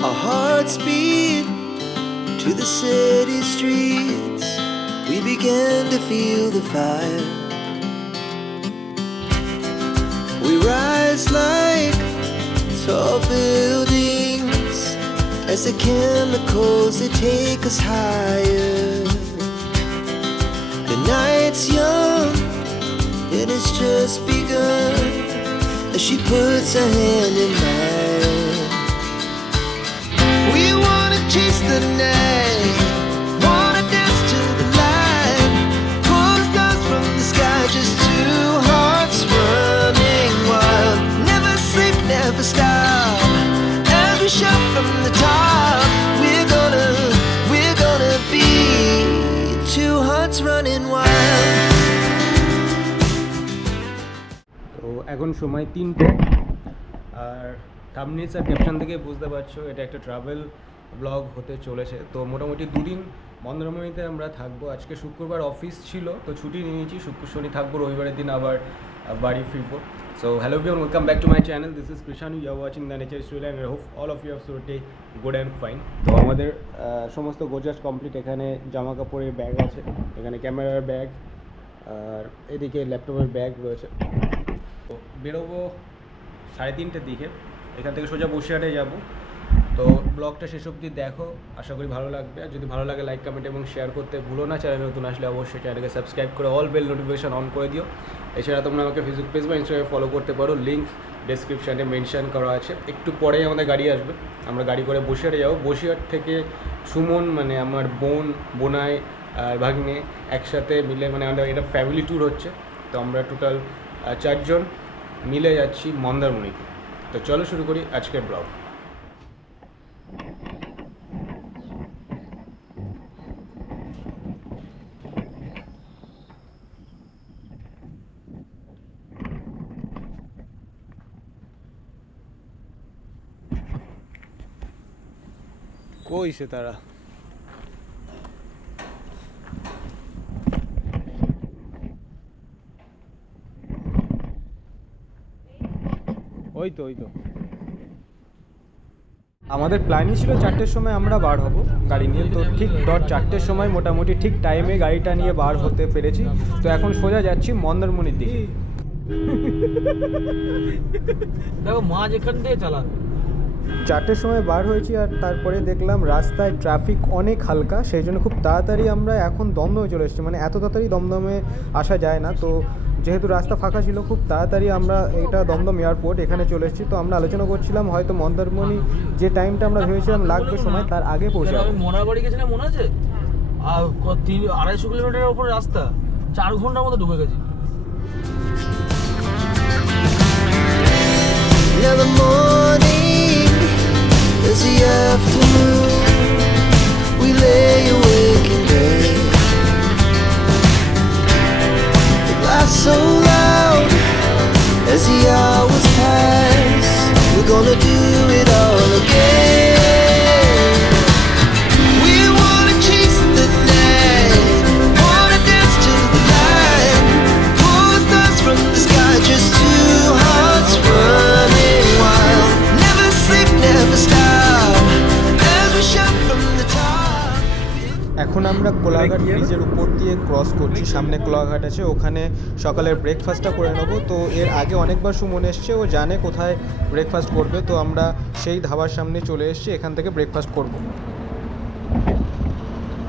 Our hearts beat to the city streets. We began to feel the fire. We rise like tall buildings as the chemicals, they take us higher. The night's young and it's just begun as she puts her hand in mine. We wanna chase the night, wanna dance to the light, pull stars from the sky, just two hearts running wild. Never sleep, never stop, as we shout from the top. We're gonna be two hearts running wild. তো এখন সময় 3টে, আর thumbnail আর caption থেকে বুঝতে পারছো এটা একটা travel blog হতে চলেছে। তো মোটামুটি 2 দিন মন্দারমণিতে আমরা থাকবো। আজকে শুক্রবার অফিস ছিল, তো ছুটি নিয়েছি, শুক্র শনি থাকবো, রবিবারের দিন আবার বাড়ি ফিরবো। So hello everyone, welcome back to my channel. This is Krishanu, you are watching the nature story and I hope all of you have stay good and fine. তো আমাদের সমস্ত গোজাস কমপ্লিট। এখানে জামা কাপড়ের ব্যাগ আছে, এখানে ক্যামেরার ব্যাগ, আর এদিকে ল্যাপটপের ব্যাগ রয়েছে। তো বেরোবো 3:30টার দিকে, এখান থেকে সোজা বসিরহাটে যাব। তো ব্লগটা শেষ অবধি দেখো, আশা করি ভালো লাগবে। আর যদি ভালো লাগে লাইক, কমেন্ট এবং শেয়ার করতে ভুলো না। চ্যানেলে নতুন আসলে অবশ্যই চ্যানেলকে সাবস্ক্রাইব করে অল বেল নোটিফিকেশন অন করে দিও। এছাড়া তোমরা আমাকে ফেসবুক পেজ বা ইনস্টাগ্রামে ফলো করতে পারো, লিঙ্ক ডেসক্রিপশানে মেনশন করা আছে। একটু পরেই আমাদের গাড়ি আসবে, আমরা গাড়ি করে বসিরহাটে যাবো। বসিরহাট থেকে সুমন, মানে আমার বোনাই আর ভাগ্নে একসাথে মিলে, মানে আমাদের এটা ফ্যামিলি ট্যুর হচ্ছে। তো আমরা টোটাল 4 জন মিলে যাচ্ছি মন্দারমণিতে। তো চলো শুরু করি আজকের ব্লগ। কইছে তারা? ওই তো আমাদের প্ল্যানই ছিল 4টের সময় আমরা বার হব গাড়ি নিয়ে। তো ঠিক 4টের সময় মোটামুটি ঠিক টাইমে গাড়িটা নিয়ে বার হতে পেরেছি। তো এখন সোজা যাচ্ছি মন্দারমণির দিকে। দেখো মাঝ এখান দিয়ে চালা। 4টের সময় বার হয়েছি, আর তারপরে দেখলাম রাস্তায় ট্রাফিক অনেক হালকা, সেই জন্য খুব তাড়াতাড়ি আমরা এখন দমদমে চলে এসেছি। মানে এত তাড়াতাড়ি দমদমে আসা যায় না। তো যেহেতু রাস্তা ফাঁকা ছিল, খুব তাড়াতাড়ি আমরা এটা দমদম এয়ারপোর্ট এখানে চলে এসেছি। তো আমরা আলোচনা করছিলাম হয়তো মন্দারমণি যে টাইমটা আমরা ভেবেছিলাম লাগবে সময়, তার আগে পৌঁছাবো। আমি মোনাবাড়ি গেছিলাম, মনে আছে? আর 250 কিলোমিটারের উপরে রাস্তা, 4 ঘন্টার মতো ঢুকে গেছি। Now the morning is the afternoon. We lay awake in bed. The laughs so loud as the hours pass. We're gonna do it all again. We wanna chase the night, wanna dance to the light, pull stars from the sky, just two hearts running wild. Never sleep, never stop, as we shout from the top. এখন আমরা কোলাঘাট ব্রিজের উপর দিয়ে cross করছি, সামনে কোলাঘাট আছে, ওখানে সকালের ব্রেকফাস্টটা করে নেবো। তো এর আগে অনেকবার সুমন এসছে, ও জানে কোথায় ব্রেকফাস্ট করবে। তো আমরা সেই ধাবার সামনে চলে এসেছি, এখান থেকে ব্রেকফাস্ট করব।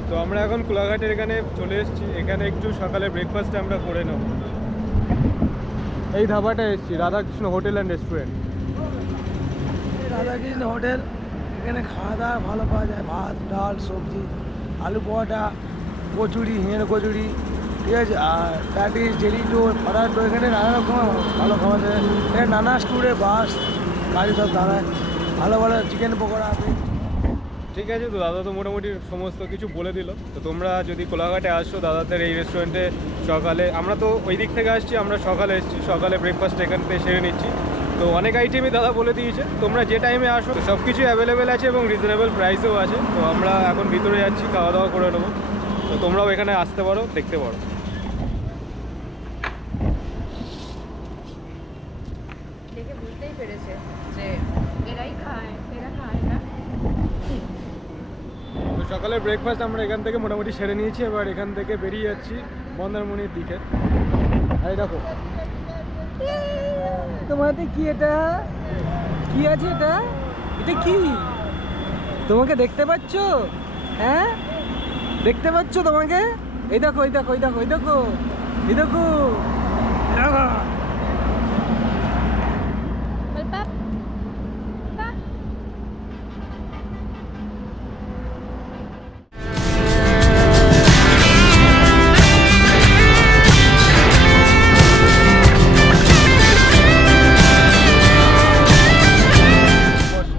তো আমরা এখন কোলাঘাটের এখানে চলে এসেছি, এখানে একটু সকালে ব্রেকফাস্ট আমরা করে নেব। এই ধাবাটা এসেছি, Radhakrishna hotel and restaurant. Radhakrishna hotel, এখানে খাওয়া দাওয়া ভালো পাওয়া যায়। ভাত, ডাল, সবজি, আলু পরোটা, কচুরি, হিঙের কচুরি, ঠিক আছে, আর প্যাটিস, জেলি টোর, পাড়ার টোর। এখানে নানা রকম ভালো খাবার দেয়। এখানে নানা স্টুডে বাস গাড়ি সব দাঁড়ায়, ভালো ভালো চিকেন পকোড়া আছে। ঠিক আছে, তো দাদা তো মোটামুটি সমস্ত কিছু বলে দিল। তো তোমরা যদি কোলাঘাটে আসো দাদাদের এই রেস্টুরেন্টে সকালে, আমরা তো ওই দিক থেকে আসছি, আমরা সকালে এসেছি, সকালে ব্রেকফাস্ট এখান থেকে সেরে নিচ্ছি। তো অনেক আইটেমই দাদা বলে দিয়েছে, তোমরা যে টাইমে আসো সব কিছুই অ্যাভেলেবেল আছে এবং রিজনেবল প্রাইসেও আছে। তো আমরা এখন ভিতরে যাচ্ছি, খাওয়া দাওয়া করে নেবো। তো তোমরাও এখানে আসতে পারো, দেখতে পারো। দেখে বুঝতেই পেরেছে যে এরা খায় না। সকালের ব্রেকফাস্ট আমরা এখান থেকে মোটামুটি সেরে নিয়েছি, এবার এখান থেকে বেরিয়ে যাচ্ছি মন্দারমণির দিকে। এই দেখো তোমার হাতে কি এটা, কি আছে এটা, এটা কি? তোমাকে দেখতে পাচ্ছ? হ্যাঁ দেখতে পাচ্ছ তোমাকে? এই দেখো এই দেখো এই দেখো এই দেখো এই দেখো।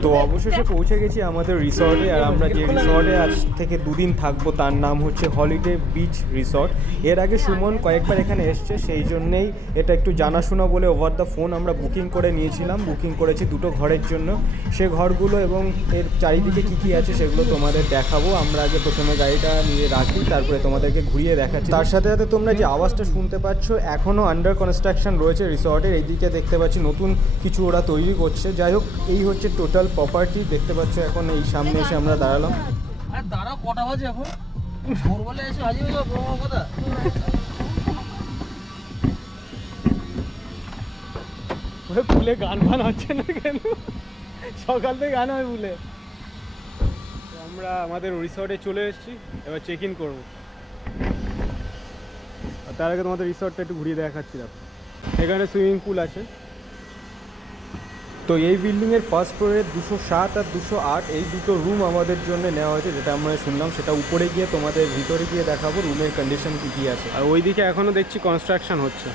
তো অবশেষে পৌঁছে গেছি আমাদের রিসর্টে। আর আমরা যে রিসর্টে আজ থেকে দুদিন থাকবো তার নাম হচ্ছে হলিডে বিচ রিসর্ট। এর আগে সুমন কয়েকবার এখানে এসছে, সেই জন্যেই এটা একটু জানাশোনা বলে ওভার দ্য ফোন আমরা বুকিং করে নিয়েছিলাম। বুকিং করেছি 2টো ঘরের জন্য। সে ঘরগুলো এবং এর চারিদিকে কী কী আছে সেগুলো তোমাদের দেখাবো। আমরা আগে প্রথমে গাড়িটা নিয়ে রাখি, তারপরে তোমাদেরকে ঘুরিয়ে দেখাচ্ছি। তার সাথে সাথে তোমরা যে আওয়াজটা শুনতে পাচ্ছ, এখনও আন্ডার কনস্ট্রাকশন রয়েছে রিসর্টের। এইদিকে দেখতে পাচ্ছি নতুন কিছু ওরা তৈরি করছে। যাই হোক, এই হচ্ছে টোটাল প্রপার্টি। দেখতে পাচ্ছ এখন এই সামনে এসে আমরা দাঁড়ালাম। আরে দাঁড়াও, কটা বাজে এখন? ভোরবেলা এসে হাজির হয়ে যাও, বড় কথা। ফুলে গান ফান হচ্ছে না কেন? সকাল থেকে গান হয় ফুলে। আমরা আমাদের রিসর্টে চলে এসেছি, এবার চেক ইন করবো। আর তার আগে তোমাদের রিসর্টটা একটু ঘুরিয়ে দেখাচ্ছি। দেখো এখানে সুইমিং পুল আছে। তো এই বিল্ডিংয়ের ফার্স্ট ফ্লোরে 207 আর 208 এই 2টো রুম আমাদের জন্য নেওয়া হয়েছে, যেটা আমরা শুনলাম। সেটা উপরে গিয়ে তোমাদের ভিতরে গিয়ে দেখাবো রুমের কন্ডিশন কী কী আছে। আর ওইদিকে এখনও দেখছি কনস্ট্রাকশন হচ্ছে।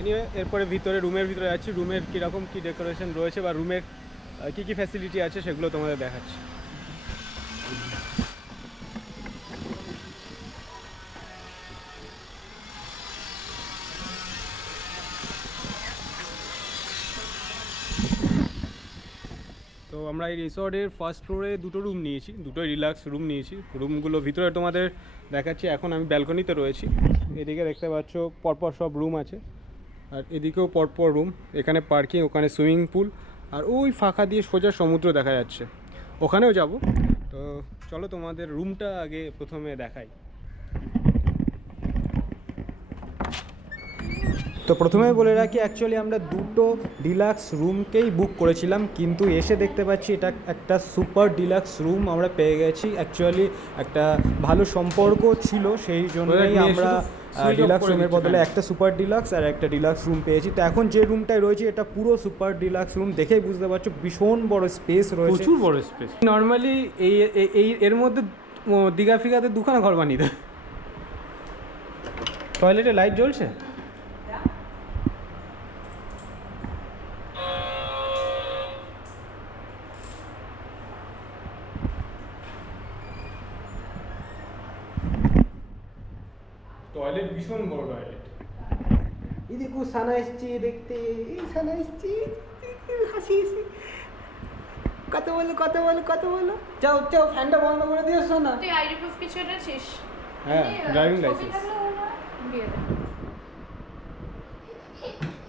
এনিওয়ে, এরপরে ভিতরে রুমের ভিতরে যাচ্ছি। রুমের কীরকম কী ডেকোরেশন রয়েছে বা রুমের কী কী ফ্যাসিলিটি আছে সেগুলো তোমাদের দেখাচ্ছি। তো আমরা এই রিসর্টের ফার্স্ট ফ্লোরে 2টো রুম নিয়েছি, 2টোই রিল্যাক্স রুম নিয়েছি। রুমগুলো ভিতরে তোমাদের দেখাচ্ছি। এখন আমি ব্যালকনিতে রয়েছি। এদিকে দেখতে পাচ্ছ পরপর সব রুম আছে, আর এদিকেও পরপর রুম। এখানে পার্কিং, ওখানে সুইমিং পুল, আর ওই ফাঁকা দিয়ে সোজা সমুদ্র দেখা যাচ্ছে। ওখানেও যাব। তো চলো তোমাদের রুমটা আগে প্রথমে দেখাই। তো প্রথমে বলে রাখি, অ্যাকচুয়ালি আমরা 2টো ডিলাক্স রুমকেই বুক করেছিলাম, কিন্তু এসে দেখতে পাচ্ছি এটা একটা সুপার ডিলাক্স রুম আমরা পেয়ে গেছি। অ্যাকচুয়ালি একটা ভালো সম্পর্ক ছিল, সেই জন্যই আমরা ডিলাক্স রুমের বদলে একটা সুপার ডিলাক্স আর একটা ডিলাক্স রুম পেয়েছি। তো এখন যে রুমটায় রয়েছে এটা পুরো সুপার ডিলাক্স রুম। দেখেই বুঝতে পারছো ভীষণ বড় স্পেস রয়েছে, প্রচুর বড় স্পেস। নর্মালি এর মধ্যে দীঘা ফিঘাতে 2খানা ঘর বানিয়ে দেয়। টয়লেটে লাইট জ্বলছে। টয়লেট ভীষণ বড় টয়লেট। এই দেখো সানা এসছে দেখতে, এই সানা এসছে, হাসি হাসি কত বলো কত বলো কত বলো। যাও যাও, ফ্যানটা বন্ধ করে দিয়ে এসো না। তুই আইডি প্রুফ কিছু এনেছিস? হ্যাঁ, ড্রাইভিং লাইসেন্স।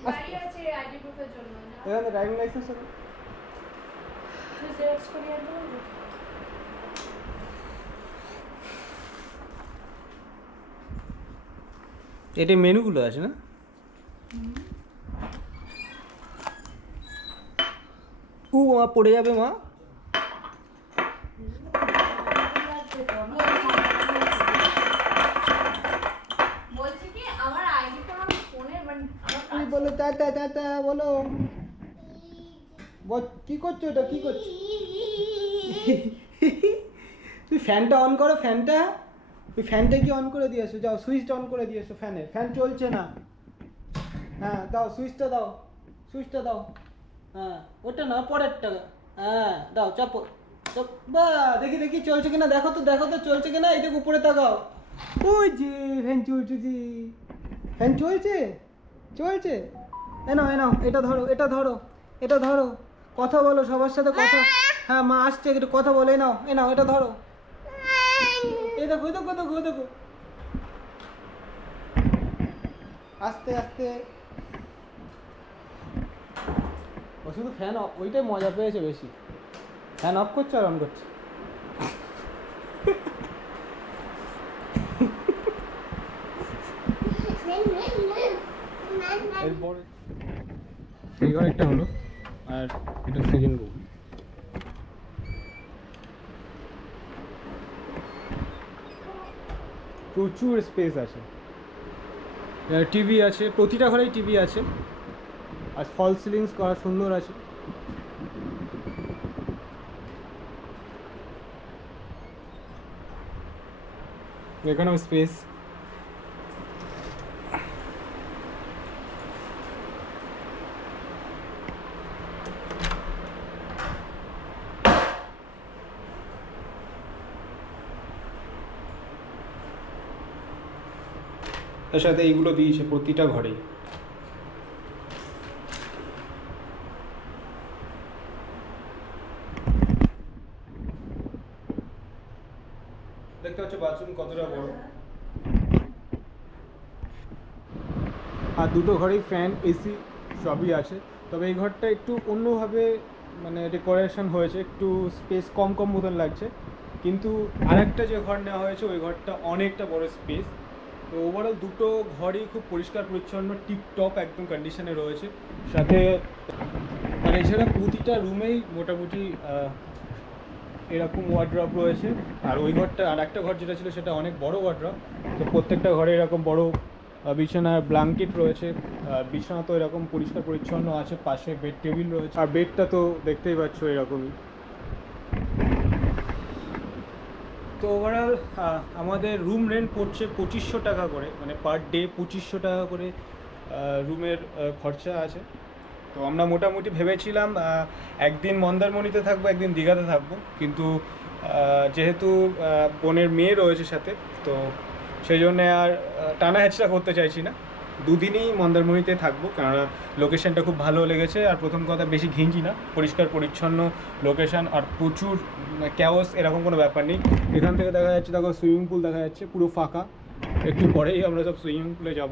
গাড়ি আছে আইডি প্রুফের জন্য না? এখানে ড্রাইভিং লাইসেন্স আছে। তুই জেরক্স করে আনতে পারবি? এটা মেনুগুলো আছে না? মা পড়ে যাবে মা। বলছি কি আমার আইডিটা আমার ফোনে মানে আমার বলো টাটা টাটা বলো। কি করছো এটা, কি করছো? তুই ফ্যানটা অন করো, ফ্যানটা। তুই ফ্যানটা কি অন করে দিয়েছো? যাও সুইচটা অন করে দিয়েছো ফ্যানের। ফ্যান চলছে না। হ্যাঁ দাও সুইচটা, দাও সুইচটা দাও। হ্যাঁ ওটা না, পরেরটা। হ্যাঁ দাও, চাপো। বা দেখি দেখি চলছে কিনা, দেখো তো দেখো তো চলছে কিনা। এই দেখো উপরে তাকাও। ওই যে ফ্যান চলছে, যে ফ্যান চলছে চলছে। এ নাও এ নাও, এটা ধরো এটা ধরো এটা ধরো। কথা বলো সবার সাথে কথা। হ্যাঁ মা আসছে, একটু কথা বলো। এ নাও এ নাও, এটা ধরো। এই দেখো এই দেখো দেখো দেখো, আস্তে আস্তে। ও শুধু ফ্যান ওইটাই মজা পেয়েছে বেশি। ফ্যান অফ করছে আর অন করছে। এরপর এই ঘর একটা হলো, আর এটা সেকেন্ড রুম। প্রচুর স্পেস আছে, টিভি আছে, প্রতিটা ঘরেই টিভি আছে, আর ফল সিলিংস করা সুন্দর আছে। এখানেও স্পেস। তার সাথে এইগুলো দিয়েছে প্রতিটা ঘরেই। দেখতে পাচ্ছ বাথরুম কতটা বড়, আর দুটো ঘরেই ফ্যান, এসি সবই আছে। তবে এই ঘরটা একটু অন্যভাবে মানে ডেকোরেশন হয়েছে, একটু স্পেস কম কম মতন লাগছে, কিন্তু আরেকটা যে ঘর নেওয়া হয়েছে ওই ঘরটা অনেকটা বড় স্পেস। তো ওভারঅল দুটো ঘরই খুব পরিষ্কার পরিচ্ছন্ন, টিপটপ একদম কন্ডিশনে রয়েছে। সাথে মানে এছাড়া প্রতিটা রুমেই মোটামুটি এরকম ওয়ার্ড্রপ রয়েছে। আর ওই ঘরটা, আর একটা ঘর যেটা ছিল সেটা অনেক বড় ওয়ার্ড্রপ। তো প্রত্যেকটা ঘরে এরকম বড় বিছানার ব্ল্যাঙ্কেট রয়েছে, বিছানা তো এরকম পরিষ্কার পরিচ্ছন্ন আছে, পাশে বেড টেবিল রয়েছে, আর বেডটা তো দেখতেই পাচ্ছ এরকমই। তো ওভারঅল আমাদের রুম রেন্ট পড়ছে 2500 টাকা করে, মানে পার ডে 2500 টাকা করে রুমের খরচা আছে। তো আমরা মোটামুটি ভেবেছিলাম একদিন মন্দারমণিতে থাকবো, একদিন দীঘাতে থাকবো, কিন্তু যেহেতু বোনের মেয়ে রয়েছে সাথে, তো সেই জন্যে আর টানা হেঁচড়া করতে চাইছি না, দুদিনই মন্দারমণিতে থাকবো, কেননা লোকেশানটা খুব ভালো লেগেছে। আর প্রথম কথা বেশি ঘিঞ্জি না, পরিষ্কার পরিচ্ছন্ন লোকেশান, আর প্রচুর ক্যাওস এরকম কোনো ব্যাপার নেই। এখান থেকে দেখা যাচ্ছে, দেখো সুইমিং পুল দেখা যাচ্ছে পুরো ফাঁকা, একটু পরেই আমরা সব সুইমিং পুলে যাব।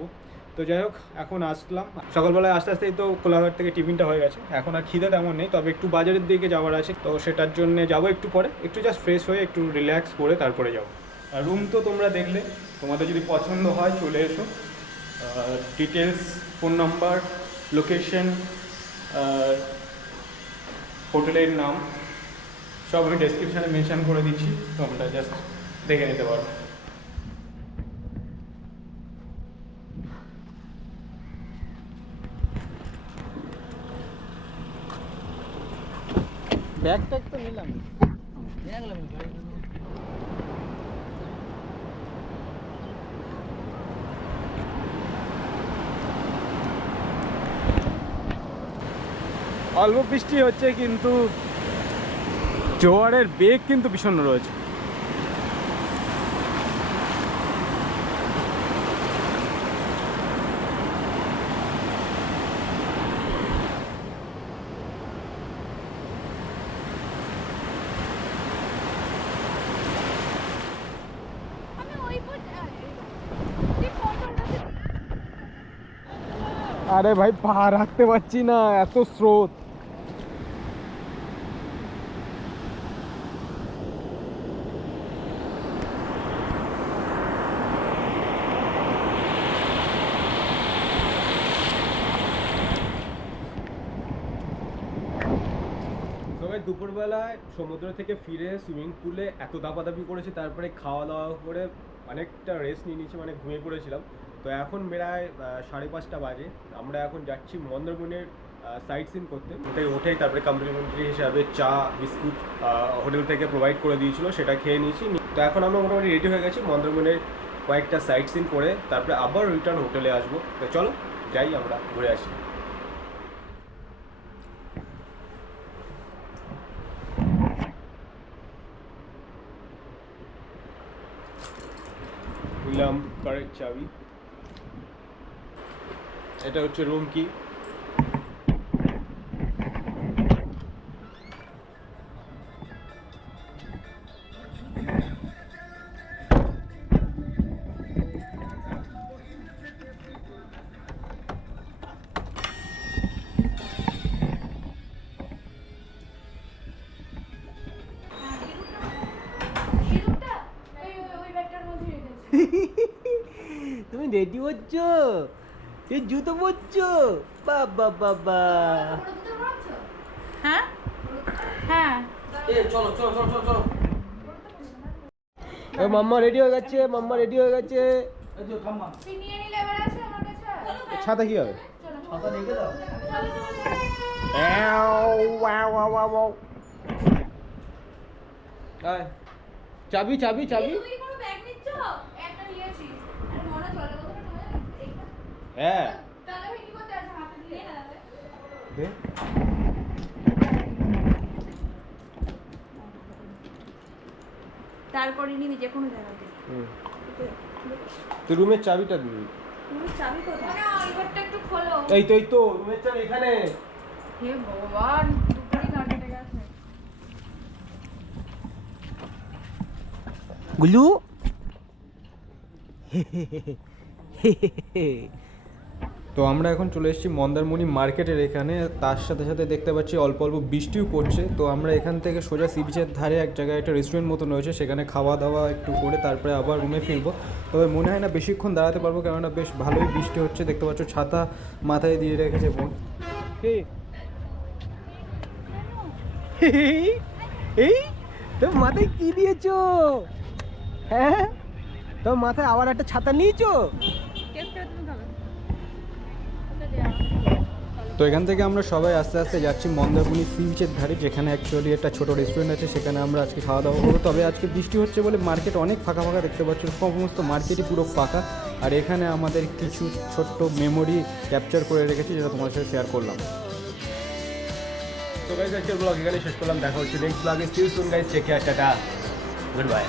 তো যাই হোক, এখন আসলাম সকালবেলায়, আস্তে আস্তেই তো কোলাঘাট থেকে টিফিনটা হয়ে গেছে, এখন আর খিদে তেমন নেই, তবে একটু বাজারের দিকে যাওয়ার আছে, তো সেটার জন্য যাবো একটু পরে, একটু জাস্ট ফ্রেশ হয়ে একটু রিল্যাক্স করে তারপরে যাবো। আর রুম তো তোমরা দেখলে, তোমাদের যদি পছন্দ হয় চলে এসো। ডিটেলস, ফোন নাম্বার, লোকেশন, হোটেলের নাম সব আমি ডেসক্রিপশানে মেনশন করে দিচ্ছি, তোমরা জাস্ট দেখে নিতে পারো। ব্যাগ ট্যাগ তো নিলাম। অল্প বৃষ্টি হচ্ছে, কিন্তু জোয়ারের বেগ কিন্তু ভীষণ রয়েছে। আরে ভাই, পা রাখতে পারছি না, এত স্রোত। দুপুরবেলায় সমুদ্র থেকে ফিরে সুইমিং পুলে এত দাপাদাপি করেছি, তারপরে খাওয়া দাওয়া করে অনেকটা রেস্ট নিয়ে নিয়েছি, মানে ঘুমিয়ে পড়েছিলাম। তো এখন প্রায় 5:30 বাজে, আমরা এখন যাচ্ছি মন্দারমণির সাইট সিন করতে। উঠেই তারপরে কমপ্লিমেন্টারি হিসাবে চা বিস্কুট হোটেল থেকে প্রোভাইড করে দিয়েছিল, সেটা খেয়ে নিয়েছি। তো এখন আমরা মোটামুটি রেডি হয়ে গেছি, মন্দারমণির কয়েকটা সাইট সিন করে তারপরে আবার রিটার্ন হোটেলে আসবো। তো চলো যাই, আমরা ঘুরে আসি। নিলাম কারেক্ট চাবি, এটা হচ্ছে রুম কি। রেডি হচ্ছ? এই জুতো পরছো? বাবা বাবা। হ্যাঁ হ্যাঁ এ চলো চলো চলো চলো চলো ও মাম্মা রেডি হয়ে গেছে, মাম্মা রেডি হয়ে গেছে। এই যে থাম্মা তুই নিয়ে নিলে এবার আছে আমার কাছে ছাতা কি হবে? ছাতা রেখে দাও আয়, চাবি চাবি চাবি। তুমি কোনো ব্যাগ নিচ্ছ? একটা নিয়েছিস আর মনে চলে কোথাও হ্যাঁ তাহলে ভাই কি করতে আছে হাতে দিয়ে না তাহলে দে। তারপরে নিবি যে কোনো জায়গাতে তুই রুমের চাবিটা দিবি। তুমি চাবি কোথায় না ওই ঘরটা একটু খোলো এই তো রুমের চাবি এখানে। হে ভগবান দুপুরি না কেটে গেছে গুলু তো আমরা এখন চলে এসেছি মন্দারমণি মার্কেটের এখানে। তার সাথে সাথে দেখতে পাচ্ছি অল্প অল্প বৃষ্টিও পড়ছে। তো আমরা এখান থেকে সোজা সি বিচের ধারে এক জায়গায় একটা রেস্টুরেন্ট মতন রয়েছে, সেখানে খাওয়া দাওয়া একটু করে তারপরে আবার রুমে ফিরবো। তবে মনে হয় না বেশিক্ষণ দাঁড়াতে পারবো, কেননা বেশ ভালোই বৃষ্টি হচ্ছে। দেখতে পাচ্ছ ছাতা মাথায় দিয়ে রেখেছে বোন। এই তোর মাথায় কি দিয়েছো? হ্যাঁ তোর মাথায় আবার একটা ছাতা নিয়েছো? তো এখান থেকে আমরা সবাই আস্তে আস্তে যাচ্ছি মন্দারমণি সি বিচের ধারে, যেখানে অ্যাকচুয়ালি একটা ছোটো রেস্টুরেন্ট আছে, সেখানে আমরা আজকে খাওয়া দাওয়া করবো। তবে আজকে বৃষ্টি হচ্ছে বলে মার্কেট অনেক ফাঁকা ফাঁকা দেখতে পাচ্ছ, সমস্ত মার্কেটই পুরো ফাঁকা। আর এখানে আমাদের কিছু ছোট্ট মেমোরি ক্যাপচার করে রেখেছি, যেটা তোমার সাথে শেয়ার করলাম। তো গাইস আজকের ব্লগ এখানে শেষ করলাম, দেখা হচ্ছে নেক্সট ব্লগে। See you soon guys, take care, tata, good by.